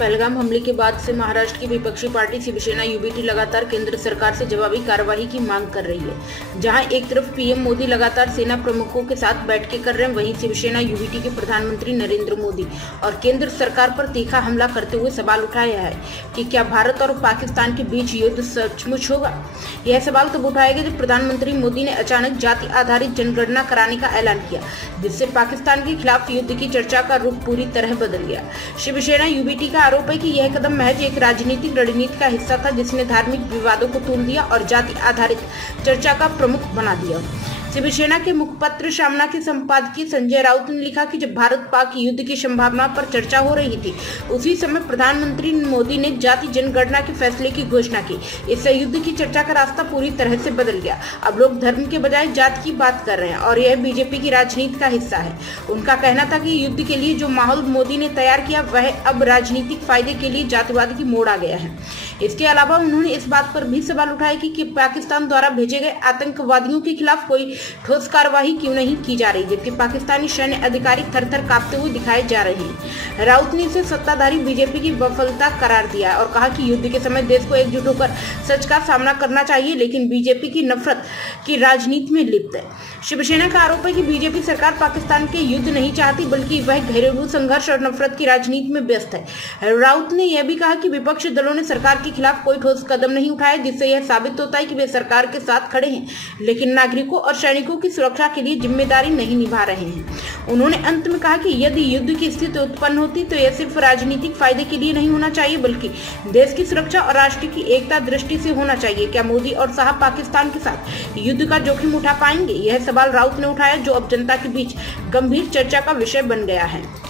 पहलगाम हमले के बाद से महाराष्ट्र की विपक्षी पार्टी शिवसेना यूबीटी लगातार केंद्र सरकार से जवाबी कार्रवाई की मांग कर रही है। जहां एक तरफ पीएम मोदी लगातार सेना प्रमुखों के साथ बैठकें कर रहे हैं, वहीं शिवसेना यूबीटी के प्रधानमंत्री नरेंद्र मोदी और केंद्र सरकार पर तीखा हमला करते हुए सवाल उठाया है कि क्या भारत और पाकिस्तान के बीच युद्ध सचमुच होगा। यह सवाल तब उठाया गया जब प्रधानमंत्री मोदी ने अचानक जाति आधारित जनगणना कराने का ऐलान किया, जिससे पाकिस्तान के खिलाफ युद्ध की चर्चा का रुख पूरी तरह बदल गया। शिवसेना यूबीटी का आरोप है कि यह कदम महज एक राजनीतिक रणनीति का हिस्सा था, जिसने धार्मिक विवादों को तूल दिया और जाति आधारित चर्चा का प्रमुख बना दिया। शिवसेना के मुखपत्र सामना के संपादकीय संजय राउत ने लिखा कि जब भारत पाक युद्ध की संभावना पर चर्चा हो रही थी, उसी समय प्रधानमंत्री मोदी ने जाति जनगणना के फैसले की घोषणा की। इससे युद्ध की चर्चा का रास्ता पूरी तरह से बदल गया। अब लोग धर्म के बजाय जाति की बात कर रहे हैं और यह बीजेपी की राजनीति का हिस्सा है। उनका कहना था कि युद्ध के लिए जो माहौल मोदी ने तैयार किया, वह अब राजनीतिक फायदे के लिए जातिवाद की मोड़ आ गया है। इसके अलावा उन्होंने इस बात पर भी सवाल उठाया कि पाकिस्तान द्वारा भेजे गए आतंकवादियों के खिलाफ कोई ठोस कार्रवाई क्यों नहीं की जा रही, जबकि पाकिस्तानी सैन्य अधिकारी थर-थर कांपते हुए दिखाए जा रहे हैं। राउत ने इसे सत्ताधारी बीजेपी की विफलता करार दिया और कहा कि युद्ध के समय देश को एकजुट होकर सच का सामना करना चाहिए, लेकिन बीजेपी की नफरत की राजनीति में लिप्त है। शिवसेना का आरोप है कि बीजेपी सरकार पाकिस्तान के युद्ध नहीं चाहती, बल्कि वह घरेलू संघर्ष और नफरत की राजनीति में व्यस्त है। राउत ने यह भी कहा कि विपक्षी दलों ने सरकार के खिलाफ कोई ठोस कदम नहीं उठाया, जिससे यह साबित होता है कि वे सरकार के साथ खड़े हैं, लेकिन नागरिकों और सैनिकों की सुरक्षा के लिए जिम्मेदारी नहीं निभा रहे हैं। उन्होंने अंत में कहा कि यदि युद्ध की स्थिति उत्पन्न होती तो यह सिर्फ राजनीतिक फायदे के लिए नहीं होना चाहिए, बल्कि देश की सुरक्षा और राष्ट्र की एकता दृष्टि से होना चाहिए। क्या मोदी और साहब पाकिस्तान के साथ युद्ध का जोखिम उठा पाएंगे? यह सवाल राउत ने उठाया, जो अब जनता के बीच गंभीर चर्चा का विषय बन गया है।